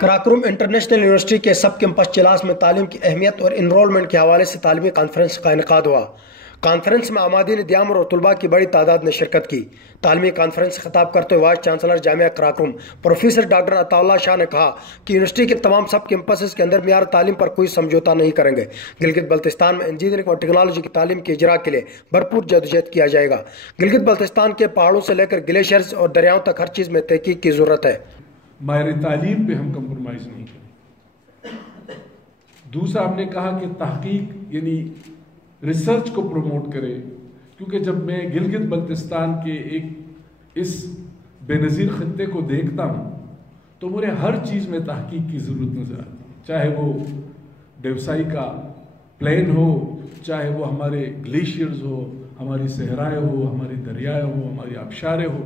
कराकुरुम international university के सब campus Chilas में तालीम की अहमियत और इनरोलमेंट के हवाले से तालीमी कॉन्फ्रेंस का इनकाद हुआ। कॉन्फ्रेंस में आमादीन दियामर और तुलबा की बड़ी तादाद ने शिरकत की। तालीमी कॉन्फ्रेंस से खिताब करते हुए vice chancellor Jamia Karakoram professor doctor Ataullah Shah ने कहा कि यूनिवर्सिटी के तमाम सब कैंपसेस के अंदर मियार तालीम पर कोई समझौता नहीं करेंगे। गिलगित बल्तिस्तान में इंजीनियरिंग और टेक्नोलॉजी की तालीम के इजरा के लिए भरपूर जदोजहद किया जाएगा। गिलगित बल्तिस्तान के पहाड़ों से लेकर ग्लेशियर्स और दरियाओं तक हर चीज़ में तहकीक की ज़रूरत है। माहिर तालीम पे हम कंप्रोमाइज़ नहीं करें। दूसरा हमने कहा कि तहकीक यानी रिसर्च को प्रमोट करे, क्योंकि जब मैं गिलगित बल्तिस्तान के एक इस बेनज़ीर खत्ते को देखता हूँ तो मुझे हर चीज़ में तहकीक की ज़रूरत नज़र आती है, चाहे वो व्यवसाय का प्लान हो, चाहे वो हमारे ग्लेशियर्स हो, हमारी सहराएँ हो, हमारी दरियाएँ हो, हमारी आबशारें हो।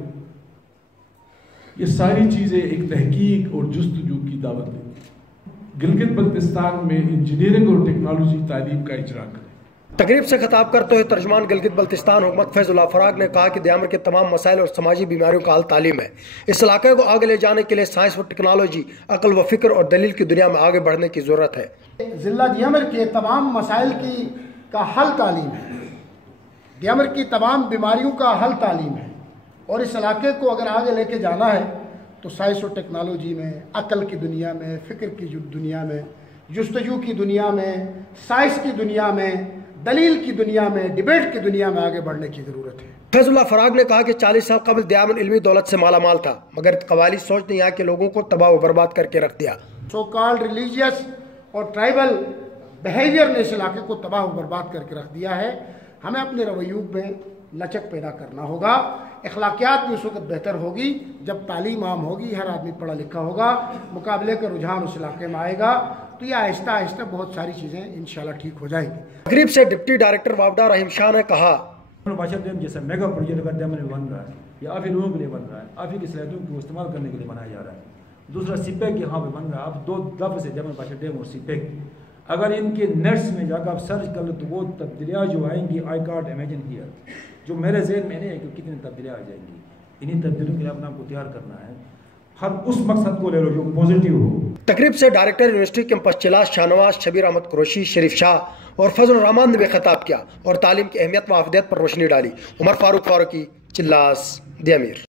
ये सारी चीज़ें एक तहकीक और जुस्तजू की दावत देती। गिलगित बल्तिस्तान में इंजीनियरिंग और टेक्नोलॉजी तालीम का इजरा करें। तकरीब से खिताब करते हुए तर्जुमान गिलगित बल्तिस्तान हुकूमत फैजुल्लाह फराग ने कहा कि दियामर के तमाम मसाइल और समाजी बीमारियों का हल तालीम है। इस इलाके को आगे ले जाने के लिए साइंस व टेक्नोलॉजी, अक्ल व फिक्र और दलील की दुनिया में आगे बढ़ने की ज़रूरत है। ज़िला दियामर के तमाम मसाइल का हल तालीम है। दियामर की तमाम बीमारियों का हल तालीम है और इस इलाके को अगर आगे लेके जाना है तो साइंस और टेक्नोलॉजी में, अक्ल की दुनिया में, फ़िक्र की दुनिया में, जुस्तजू की दुनिया में, साइंस की दुनिया में, दलील की दुनिया में, डिबेट की दुनिया में आगे बढ़ने की ज़रूरत है। फैजुल्लाह फराग ने कहा कि 40 साल कबल दियामन इल्मी दौलत से माला माल था, मगर कबायली सोच ने यहाँ के लोगों को तबाह व बर्बाद करके रख दिया। सो कॉल्ड रिलीजियस और ट्राइबल बिहेवियर ने इस इलाके को तबाह व बर्बाद करके रख दिया है। हमें अपने रवैयों में लचक पैदा करना होगा। अखलाकियात भी उस वक्त बेहतर होगी जब तालीम आम होगी, हर आदमी पढ़ा लिखा होगा, मुकाबले का रुझान उस इलाके में आएगा, तो ये आहिस्ता आहिस्ता बहुत सारी चीज़ें इंशाल्लाह ठीक हो जाएंगी। तकरीब से डिप्टी डायरेक्टर वाबडा रहीम शाह ने कहा, जैसा मेगा प्रोजेक्ट अगर दियामन में बन रहा है या आफी लोगों के लिए बन रहा है, आफी की सलाहियतों को इस्तेमाल करने के लिए बनाया जा रहा है। दूसरा सीपेक यहाँ पे बन रहा है। अब दो लफ्ज़ है, दियामन बादशाह डैम और सीपेक। अगर इनके नेट्स में जाकर आप सर्च कर लो तो वो तब्दीलियाँ जो आएंगी, आई कांट इमेजिन हियर, जो मेरे ज़हन में नहीं है कि कितनी तब्दीलियाँ आ जाएंगी। इन्हीं तब्दीलियों के लिए अपने आप को तैयार करना है। हर उस मकसद को ले लो जो पॉजिटिव हो। तकरीब से director university campus Chilas Shahnawaz, Shabbir Ahmed Qureshi, Sharif Shah और फजल रहमान ने भी खिताब किया और तालीम की अहमियत व अफदियत पर रोशनी डाली। उमर फारूकी, चिल्लास, दियामीर।